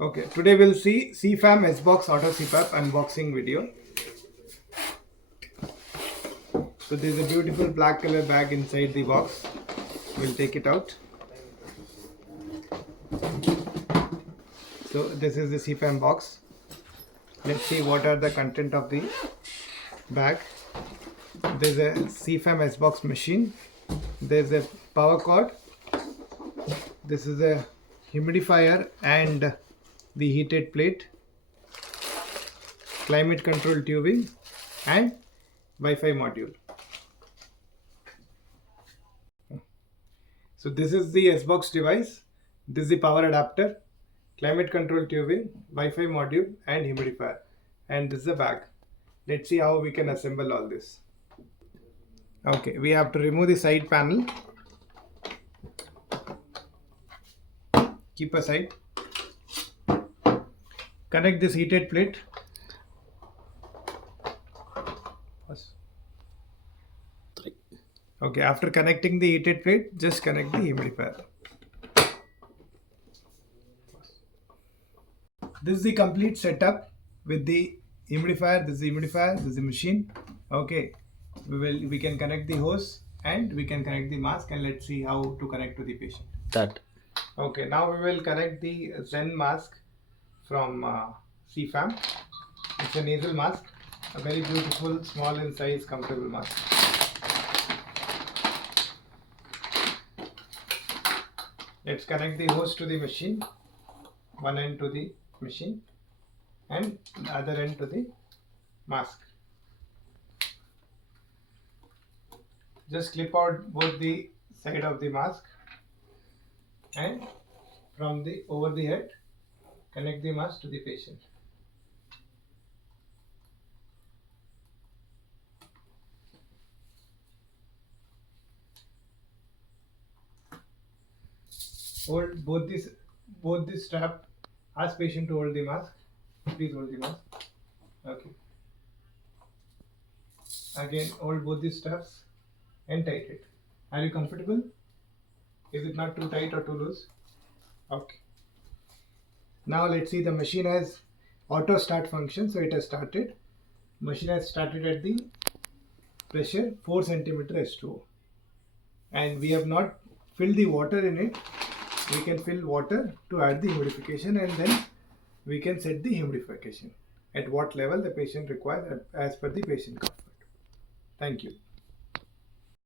Okay, today we'll see Sefam S Box Auto CPAP unboxing video. So there's a beautiful black color bag inside the box. We'll take it out. So this is the Sefam box. Let's see what are the content of the bag. There's a Sefam S Box machine. There's a power cord. This is a humidifier and the heated plate, climate control tubing and Wi-Fi module. So this is the S Box device. This is the power adapter, climate control tubing, Wi-Fi module and humidifier. And this is the bag. Let's see how we can assemble all this. Okay, we have to remove the side panel. Keep aside. Connect this heated plate. Okay, after connecting the heated plate, just connect the humidifier. This is the complete setup with the humidifier. This is the humidifier. This is the machine. Okay, we can connect the hose and we can connect the mask, and let's see how to connect to the patient. That Okay, now we will connect the Zen mask from Sefam. It's a nasal mask, a very beautiful, small in size, comfortable mask. Let's connect the hose to the machine, one end to the machine and the other end to the mask. Just clip out both the side of the mask and from the over the head connect the mask to the patient. Hold both the strap. Ask patient to hold the mask. Please hold the mask. Okay. Again, hold both the straps and tight it. Are you comfortable? Is it not too tight or too loose? Okay. Now let's see, the machine has auto start function, so it has started. Machine has started at the pressure 4 cm H2O, and we have not filled the water in it. We can fill water to add the humidification, and then we can set the humidification at what level the patient requires as per the patient comfort. Thank you.